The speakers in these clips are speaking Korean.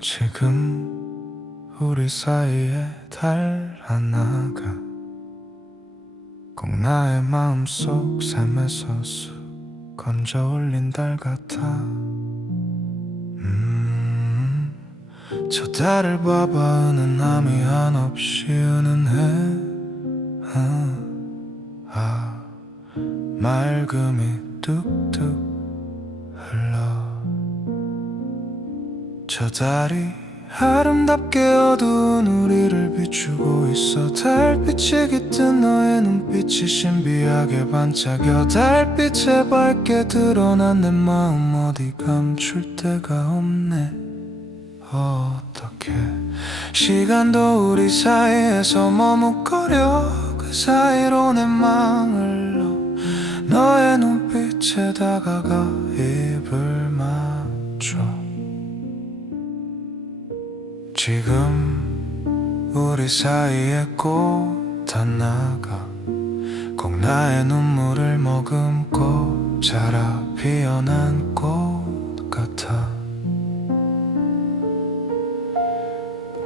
지금 우리 사이에 달 하나가 꼭 나의 마음속 샘에서 쑥 건져 올린 달 같아. 음, 저 달을 봐봐 은은함이 한없이 은은해. 아, 아, 맑음이 뚝뚝 저 달이 아름답게 어두운 우리를 비추고 있어 달빛이 깃든 너의 눈빛이 신비하게 반짝여 달빛에 밝게 드러난 내 마음 어디 감출 데가 없네. 어떻게? 시간도 우리 사이에서 머뭇거려 그 사이로 내 마음을 흘러 너의 눈빛에 다가가 지금 우리 사이에 꽃 하나가 꼭 나의 눈물을 머금고 자라 피어난 꽃 같아.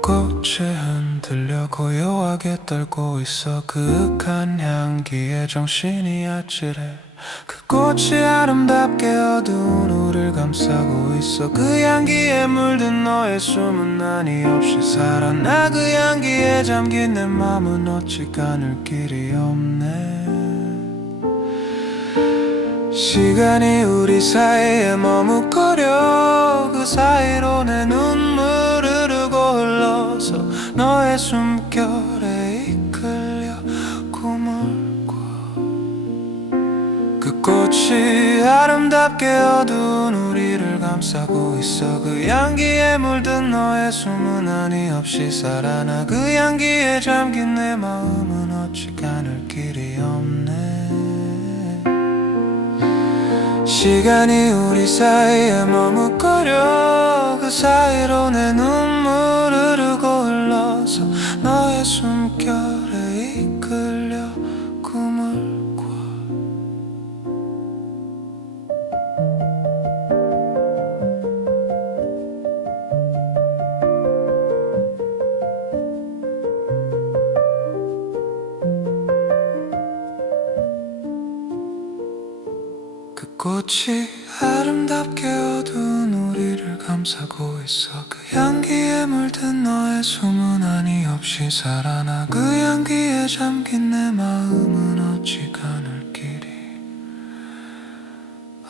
꽃이 흔들려 고요하게 떨고 있어 그윽한 향기에 정신이 아찔해 그 꽃이 아름답게 어두운 우릴 감싸고 있어. 그 향기에 물든 너의 숨은 한이 없이 살아나. 그 향기에 잠긴 내 맘은 어찌 가눌 길이 없네. 시간이 우리 사이에 머뭇거려. 그 사이로 내 눈물 흐르고 흘러서 너의 숨결에 그 꽃이 아름답게 어두운 우리를 감싸고 있어. 그 향기에 물든 너의 숨은 한이 없이 살아나. 그 향기에 잠긴 내 마음은 어찌 가눌 길이 없네. 시간이 우리 사이에 머뭇거려. 그 사이로 내눈 꽃이 아름답게 어두운 우리를 감싸고 있어. 그 향기에 물든 너의 숨은 한이 없이 살아나. 그 향기에 잠긴 내 마음은 어찌 가눌 길이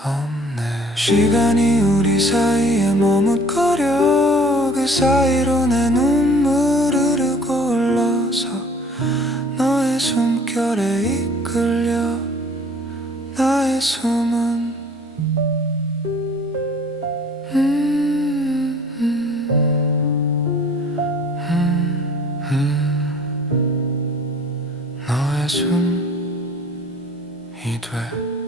없네. 시간이 우리 사이에 머뭇거려. 그 사이로 내 눈물 흐르고 흘러서 너의 숨결에 이끌려. 나의 숨은 숨이 돼